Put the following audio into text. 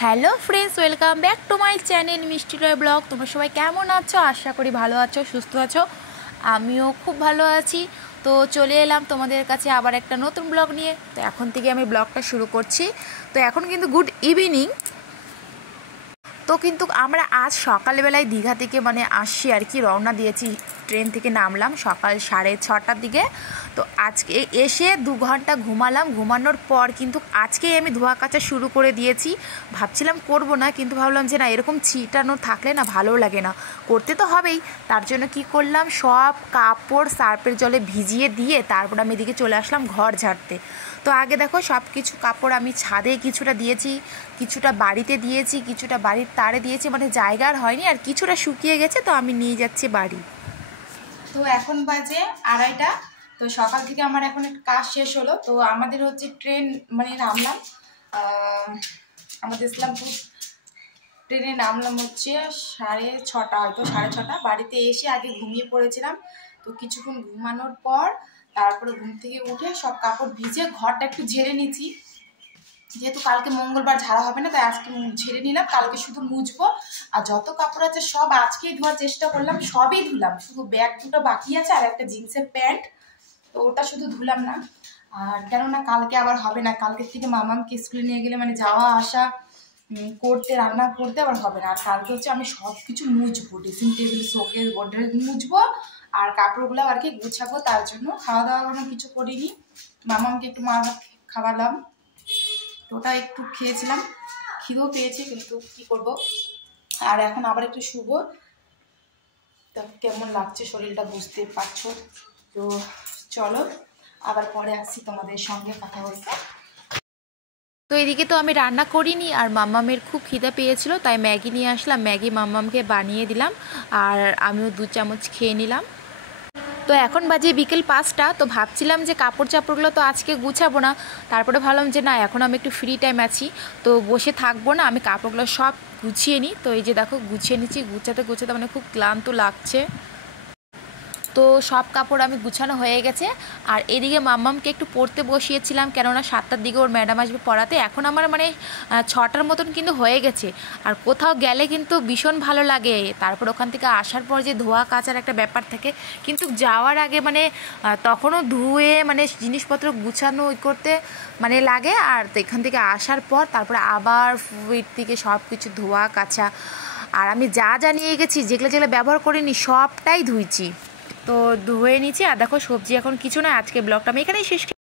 Hello friends, welcome back to my channel মিষ্টি রয় blog. তোমরা সবাই কেমন আছো? আশা করি ভালো আছো, সুস্থ আছো। আমিও খুব ভালো আছি। তো চলে এলাম তোমাদের কাছে আবার একটা নতুন ব্লগ নিয়ে। তো এখন থেকে আমি ব্লগটা শুরু করছি। তো এখন কিন্তু গুড ইভিনিং। তো কিন্তু আমরা আজ সকালবেলায় দীঘা থেকে আসছি আর কি, রওনা দিয়েছি। ট্রেন থেকে নামলাম সকাল 6:30টার দিকে। তো আজকে এসে 2 ঘন্টা ঘুমালাম। ঘুমানোর পর কিন্তু আজকেই আমি ধোয়া কাচা শুরু করে দিয়েছি। ভাবছিলাম করব না, কিন্তু ভাবলাম যে না, এরকম ছিটানো থাকলে না ভালো লাগে না, করতে তো হবেই। তার জন্য কি করলাম, সব কাপড় সার্ফের জলে ভিজিয়ে দিয়ে তারপর আমি এদিকে চলে আসলাম ঘর ঝাড়তে। তো আগে দেখো, সব কিছু কাপড় আমি ছাদে কিছুটা দিয়েছি, কিছুটা বাড়িতে দিয়েছি, কিছুটা বাড়ির তারে দিয়েছি, জায়গার হয়নি, আর কিছুটা শুকিয়ে গেছে। তো আমি নিয়ে যাচ্ছি বাড়ি। তো এখন বাজে 2:30টা। তো সকাল থেকে আমার এখন একটা কাজ শেষ হলো। তো আমাদের হচ্ছে ট্রেন নামলাম আমাদের ইসলামপুর ট্রেনে নামলাম হচ্ছে 6:30, হয়তো 6:30। বাড়িতে এসে আগে ঘুমিয়ে পড়েছিলাম। তো কিছুক্ষণ ঘুমানোর পর তারপরে ঘুম থেকে উঠে সব কাপড় ভিজে ঘরটা একটু ঝেড়ে নিয়েছি, যেহেতু কালকে মঙ্গলবার ঝাড়া হবে না, তাই আজকে ঝেড়ে নিলাম। কালকে শুধু মুছবো। আর যত কাপড় আছে সব আজকেই ধোয়ার চেষ্টা করলাম, সবই ধুলাম, শুধু ব্যাগ দুটো বাকি আছে আর একটা জিন্সের প্যান্ট, তো ওটা শুধু ধুলাম না। আর কেননা কালকে আবার হবে না, কালকের থেকে মামামকে স্কুলে নিয়ে গেলে যাওয়া আসা করতে, রান্না করতে আবার হবে না। আর কালকে হচ্ছে আমি সব কিছু মুছবো, ড্রেসিং টেবিল, শোকেস, গোডরেজ মুছবো, আর কাপড়গুলো আর কি গুছাবো। তার জন্য খাওয়া দাওয়া কোনো কিছু করিনি। মামামকে একটু খাওয়ালাম, ওটা একটু খেয়েছিলাম, খিদেও পেয়েছে, কিন্তু কি করব। আর এখন আবার একটু শুবো। তা কেমন লাগছে শরীরটা বুঝতে পারছো। তো চলো আবার পরে আসছি তোমাদের সঙ্গে কথা বলতে। তো এদিকে তো আমি রান্না করিনি, আর মাম্মামের খুব খিদে পেয়েছিল, তাই ম্যাগি নিয়ে আসলাম। ম্যাগি মাম্মামকে বানিয়ে দিলাম, আর আমিও 2 চামচ খেয়ে নিলাম। তো এখন বাজে বিকেল 5টা। তো ভাবছিলাম যে কাপড় চাপড়গুলো তো আজকে গুছাবো না, তারপরে ভাবলাম যে না, এখন আমি একটু ফ্রি টাইম আছি, তো বসে থাকবো না, আমি কাপড়গুলো সব গুছিয়ে নিই। তো এই যে দেখো, গুছিয়ে নিচ্ছি। গুছাতে গুছাতে খুব ক্লান্ত লাগছে। তো সব কাপড় আমি গুছানো হয়ে গেছে। আর এদিকে মাম্মামকে একটু পড়তে বসিয়েছিলাম, কেননা 7টার দিকে ওর ম্যাডাম আসবে পড়াতে। এখন আমার 6টার মতন কিন্তু হয়ে গেছে। আর কোথাও গেলে কিন্তু ভীষণ ভালো লাগে। তারপর ওখান থেকে আসার পর যে ধোয়া কাচার একটা ব্যাপার থাকে, কিন্তু যাওয়ার আগে তখনও ধুয়ে জিনিসপত্র গুছানো করতে লাগে। আর তো এখান থেকে আসার পর তারপরে আবার ফির থেকে সব কিছু ধোয়া কাচা। আর আমি যা যা নিয়ে গেছি, যেগুলো যেগুলো ব্যবহার করিনি সবটাই ধুইছি। তো ধুয়ে নিচ্ছি। আর দেখো, সবজি এখন কিছু না, আজকে ব্লগটা আমি এখানেই শেষ।